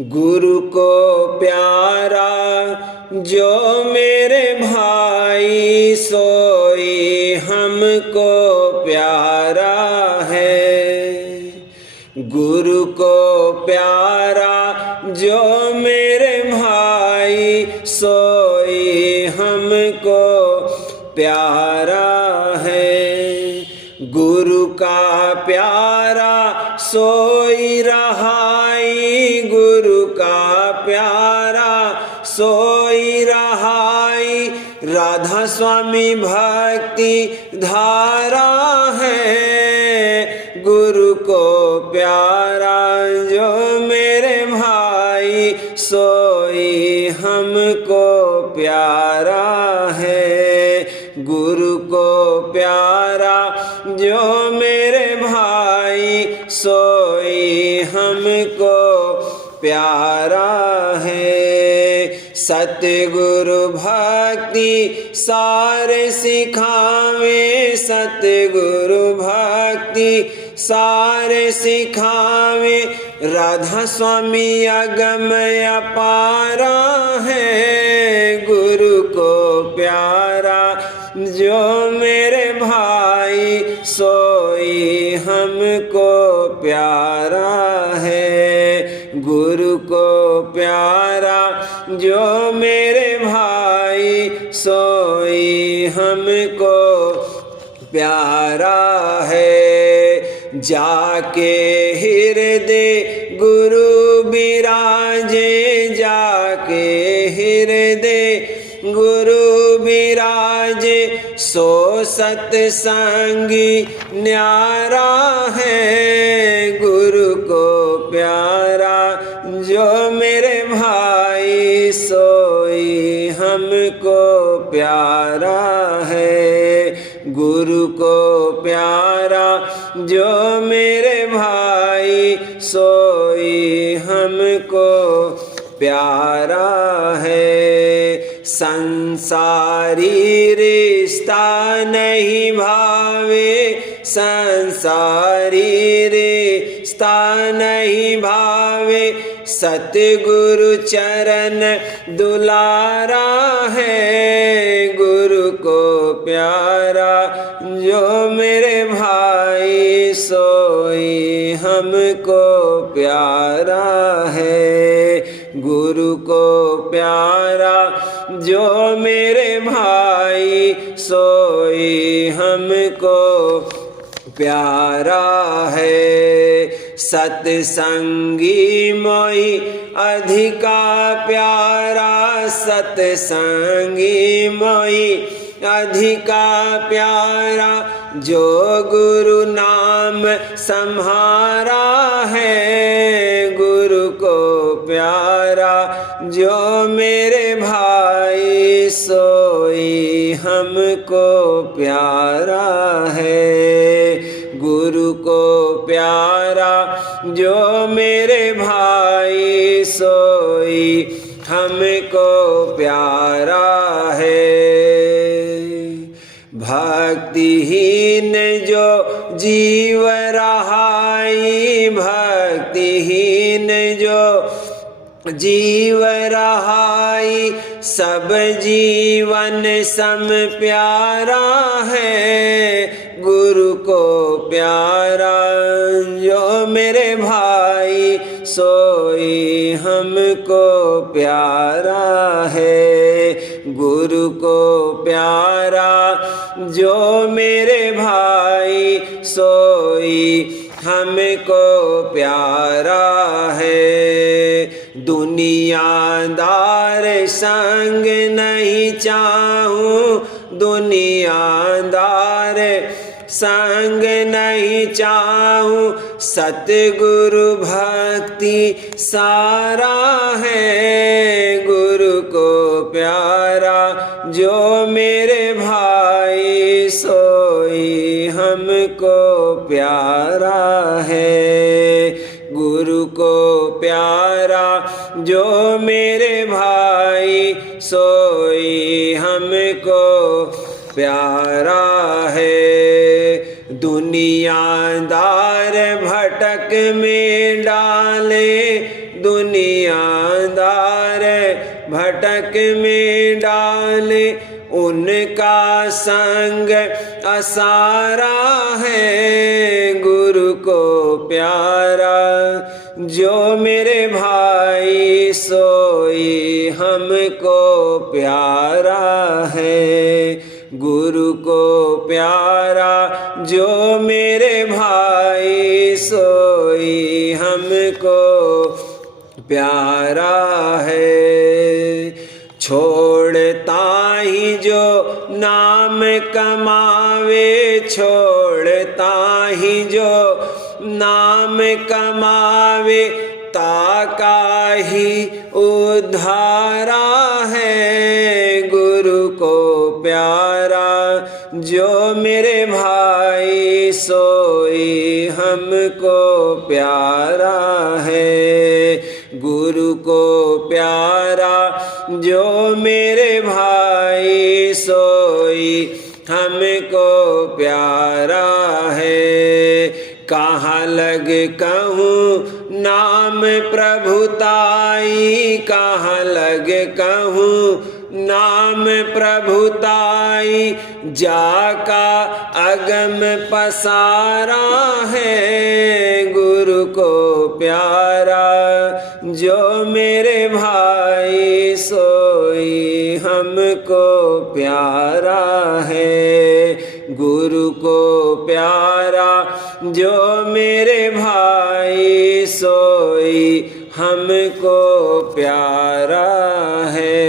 गुरु को प्यारा जो मेरे भाई, सोई हमको प्यारा है। गुरु को प्यारा जो मेरे भाई, सोई हमको प्यारा है। गुरु का प्यारा सोई रहाई, गुरु का प्यारा सोई रहाई। राधा स्वामी भक्ति धारा है। गुरु को प्यारा जो मेरे भाई, सोई हमको प्यारा है। गुरु को प्यारा जो मेरे भाई, सोई हमको प्यारा है। सतगुरु भक्ति सारे सिखावे, सतगुरु भक्ति सारे सिखावे। राधा स्वामी अगम अपारा है। गुरु को प्यारा जो मेरे भाई, सोई हमको प्यारा है। गुरु को प्यारा जो मेरे भाई, सोई हमको प्यारा है। जाके हृदय गुरु बिराजे, जाके हृदय गुरु बिराजे। सो सत्संगी न्यारा है। गुरु को प्यारा जो मेरे भाई, सोई हमको प्यारा है। गुरु को प्यारा जो मेरे भाई, सोई हमको प्यारा है। संसारी रिश्ता नहीं भावे, संसारी रिश्ता नहीं भावे। सतगुरु चरण दुलारा है। गुरु को प्यारा जो मेरे भाई, सोई हमको प्यारा है। गुरु को प्यारा जो मेरे भाई, सोई हमको प्यारा है। सत्संगी मोई अधिका प्यारा, सत्संगी मोई अधिका प्यारा। जो गुरु नाम सम्हारा है। गुरु को प्यारा जो मेरे भाई, सोई हमको प्यारा है। गुरु को प्यारा जो मेरे भाई, सोई हमको प्यारा है। भक्तिहीन जो जीव रहाई, भक्तिहीन जो जीव रहाई। सब जीवन सम प्यारा है। गुरु को प्यारा जो मेरे भाई, सोई हमको प्यारा है। गुरु को प्यारा जो मेरे भाई, सोई हमको प्यारा है। दुनियादार संग नहीं चाहूं, दुनियादार संग नहीं चाहूं। सतगुरु भक्ति सारा है। गुरु को प्यारा जो मेरे भाई, सोई हमको प्यारा है। गुरु को प्यारा जो मेरे भाई, सोई हमको प्यारा है। दुनियादार भटक में डाले, दुनियादार नरक में डाले उनका संग असारा है। गुरु को प्यारा जो मेरे भाई सोई हमको प्यारा है। गुरु को प्यारा जो मेरे भाई सोई हमको प्यारा है। छोड़ता ही जो नाम कमावे, छोड़ता ही जो नाम कमावे, ताका ही उद्धारा है। गुरु को प्यारा जो मेरे भाई सोई हमको प्यारा है। गुरु को प्यारा जो मेरे भाई सोई हमको प्यारा है। कहाँ लग कहूँ नाम प्रभुताई, कहाँ लग कहूँ नाम प्रभुताई, जाका अगम पसारा है। गुरु को प्यारा जो मेरे भाई सोई हमको प्यारा है। गुरु को प्यारा जो मेरे भाई सोई हमको प्यारा है।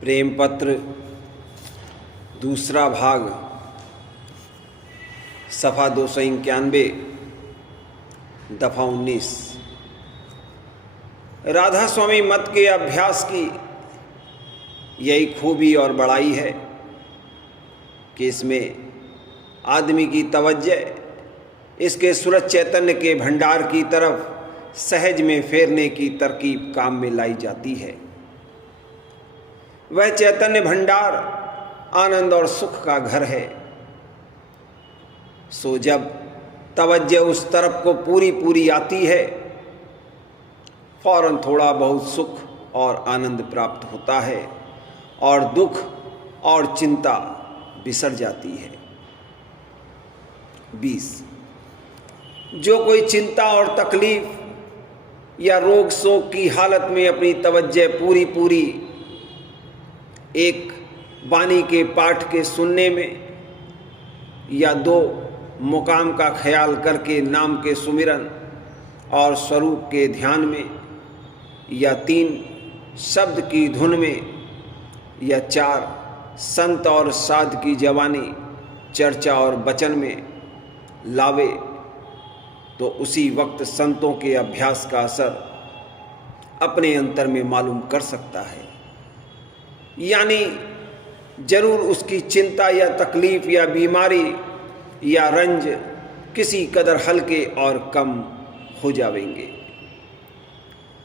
प्रेम पत्र दूसरा भाग सफ़ा 291 दफ़ा 19। राधा स्वामी मत के अभ्यास की यही खूबी और बड़ाई है कि इसमें आदमी की तवज्जो इसके सूरज चैतन्य के भंडार की तरफ सहज में फेरने की तरकीब काम में लाई जाती है। वह चैतन्य भंडार आनंद और सुख का घर है। सो जब तवज्जो उस तरफ को पूरी पूरी आती है, फौरन थोड़ा बहुत सुख और आनंद प्राप्त होता है और दुख और चिंता बिसर जाती है। 20 जो कोई चिंता और तकलीफ या रोग शोक की हालत में अपनी तवज्जो पूरी पूरी एक वाणी के पाठ के सुनने में या 2 मुकाम का ख्याल करके नाम के सुमिरन और स्वरूप के ध्यान में या 3 शब्द की धुन में या 4 संत और साध की जवानी चर्चा और वचन में लावे तो उसी वक्त संतों के अभ्यास का असर अपने अंतर में मालूम कर सकता है। यानी जरूर उसकी चिंता या तकलीफ या बीमारी या रंज किसी कदर हल्के और कम हो जाएंगे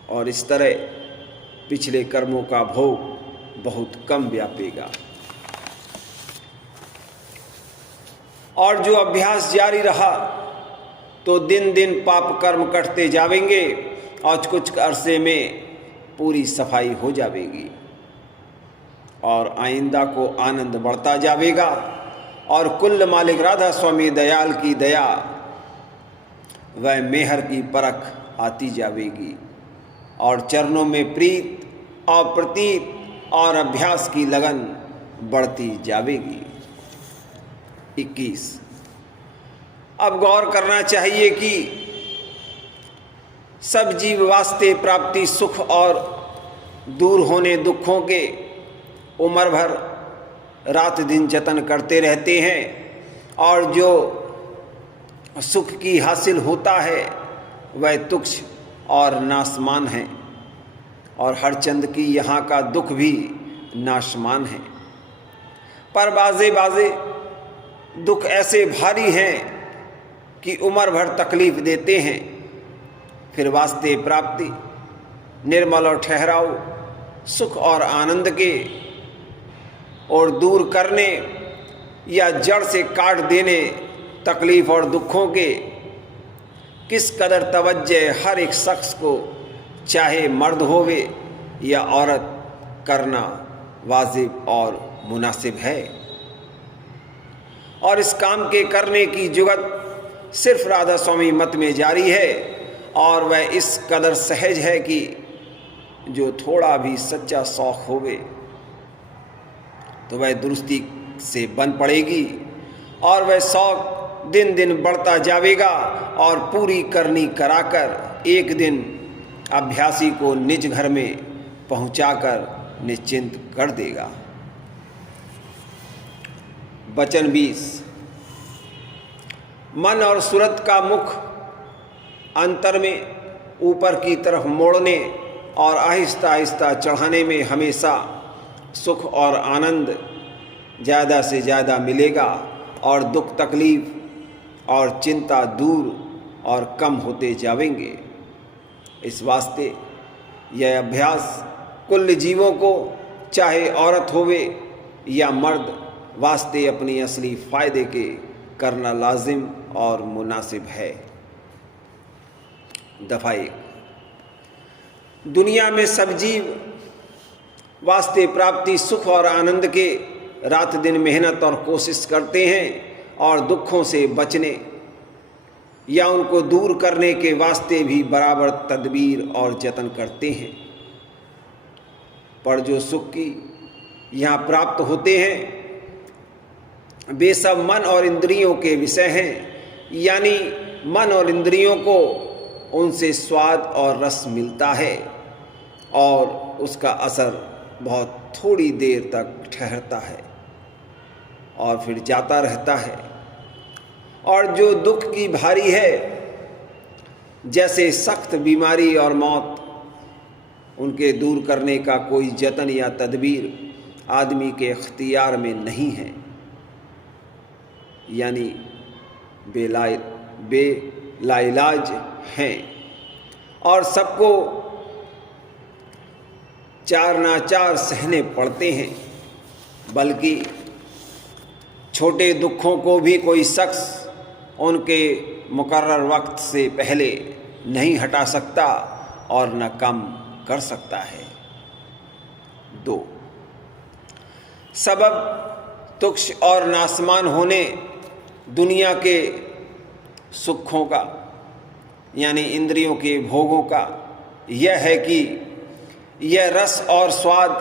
और इस तरह पिछले कर्मों का भोग बहुत कम व्यापेगा। और जो अभ्यास जारी रहा तो दिन दिन पाप कर्म कटते जाएंगे और कुछ अरसे में पूरी सफाई हो जाएगी और आइंदा को आनंद बढ़ता जाएगा और कुल मालिक राधा स्वामी दयाल की दया वह मेहर की परख आती जाएगी और चरणों में प्रीत और प्रतीत और अभ्यास की लगन बढ़ती जाएगी। 21 अब गौर करना चाहिए कि सब जीव वास्ते प्राप्ति सुख और दूर होने दुखों के उम्र भर रात दिन जतन करते रहते हैं और जो सुख की हासिल होता है वह तुच्छ और नाशमान है और हर चंद की यहाँ का दुख भी नाशमान है। पर बाजे बाजे दुख ऐसे भारी हैं कि उम्र भर तकलीफ देते हैं, फिर वास्ते प्राप्ति निर्मल और ठहराव सुख और आनंद के और दूर करने या जड़ से काट देने तकलीफ़ और दुखों के किस कदर तवज्जो हर एक शख्स को, चाहे मर्द होवे या औरत, करना वाजिब और मुनासिब है। और इस काम के करने की जुगत सिर्फ राधा स्वामी मत में जारी है, और वह इस कदर सहज है कि जो थोड़ा भी सच्चा शौक़ होवे तो वह दुरुस्ती से बन पड़ेगी, और वह शौक़ दिन दिन बढ़ता जाएगा और पूरी करनी कराकर एक दिन अभ्यासी को निज घर में पहुंचाकर निश्चिंत कर देगा। वचन 20। मन और सूरत का मुख अंतर में ऊपर की तरफ मोड़ने और आहिस्ता आहिस्ता चढ़ाने में हमेशा सुख और आनंद ज़्यादा से ज़्यादा मिलेगा, और दुख तकलीफ़ और चिंता दूर और कम होते जाएंगे। इस वास्ते यह अभ्यास कुल जीवों को, चाहे औरत होवे या मर्द, वास्ते अपनी असली फ़ायदे के करना लाजिम और मुनासिब है। दफ़ा 1। दुनिया में सब जीव वास्ते प्राप्ति सुख और आनंद के रात दिन मेहनत और कोशिश करते हैं, और दुखों से बचने या उनको दूर करने के वास्ते भी बराबर तदबीर और जतन करते हैं। पर जो सुख की यहाँ प्राप्त होते हैं वे सब मन और इंद्रियों के विषय हैं, यानी मन और इंद्रियों को उनसे स्वाद और रस मिलता है, और उसका असर बहुत थोड़ी देर तक ठहरता है और फिर जाता रहता है। और जो दुख की भारी है, जैसे सख्त बीमारी और मौत, उनके दूर करने का कोई जतन या तदबीर आदमी के इख्तियार में नहीं है, यानी बेलाइलाज हैं, और सबको चार नाचार सहने पड़ते हैं। बल्कि छोटे दुखों को भी कोई शख्स उनके मुकर्रर वक्त से पहले नहीं हटा सकता और न कम कर सकता है। 2। सबब तुक्ष और नासमान होने दुनिया के सुखों का, यानी इंद्रियों के भोगों का, यह है कि यह रस और स्वाद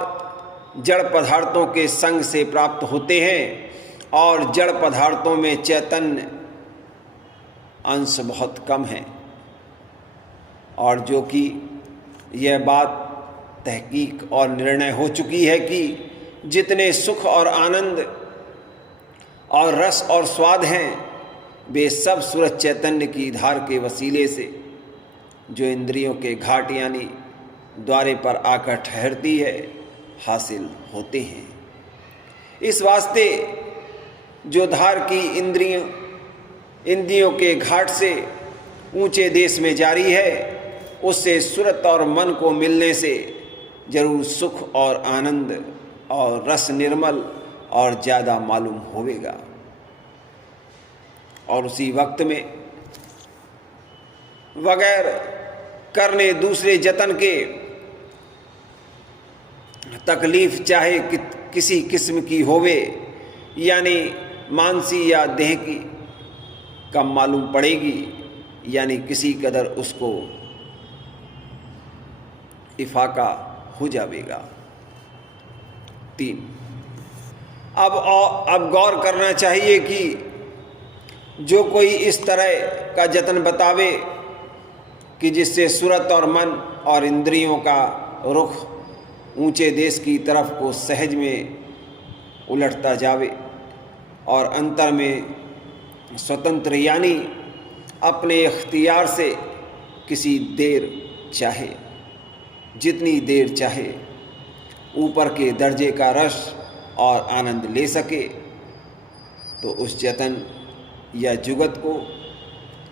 जड़ पदार्थों के संग से प्राप्त होते हैं, और जड़ पदार्थों में चैतन्य अंश बहुत कम है, और जो कि यह बात तहकीक और निर्णय हो चुकी है कि जितने सुख और आनंद और रस और स्वाद हैं वे सब सूरज चैतन्य की धार के वसीले से, जो इंद्रियों के घाट यानी द्वारे पर आकर ठहरती है, हासिल होते हैं। इस वास्ते जो धार की इंद्रियों के घाट से ऊंचे देश में जारी है, उससे सूरत और मन को मिलने से जरूर सुख और आनंद और रस निर्मल और ज़्यादा मालूम होवेगा। और उसी वक्त में बगैर करने दूसरे जतन के तकलीफ चाहे किसी किस्म की होवे, यानी मानसी या देह की, कम मालूम पड़ेगी, यानी किसी कदर उसको इफाका हो जाएगा। 3। अब गौर करना चाहिए कि जो कोई इस तरह का जतन बतावे कि जिससे सूरत और मन और इंद्रियों का रुख ऊंचे देश की तरफ को सहज में उलटता जावे और अंतर में स्वतंत्र यानी अपने इख्तियार से किसी देर चाहे, जितनी देर चाहे, ऊपर के दर्जे का रस और आनंद ले सके, तो उस जतन या जुगत को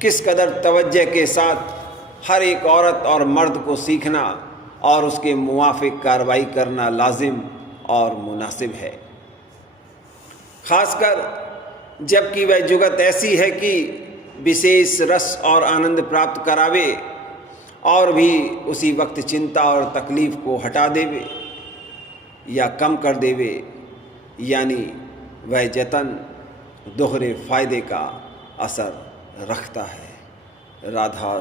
किस कदर तवज्जो के साथ हर एक औरत और मर्द को सीखना और उसके मुवाफिक कार्रवाई करना लाजिम और मुनासिब है। खासकर जबकि वह जुगत ऐसी है कि विशेष रस और आनंद प्राप्त करावे और भी उसी वक्त चिंता और तकलीफ को हटा देवे या कम कर देवे, यानी वह जतन दोहरे फायदे का असर रखता है। राधा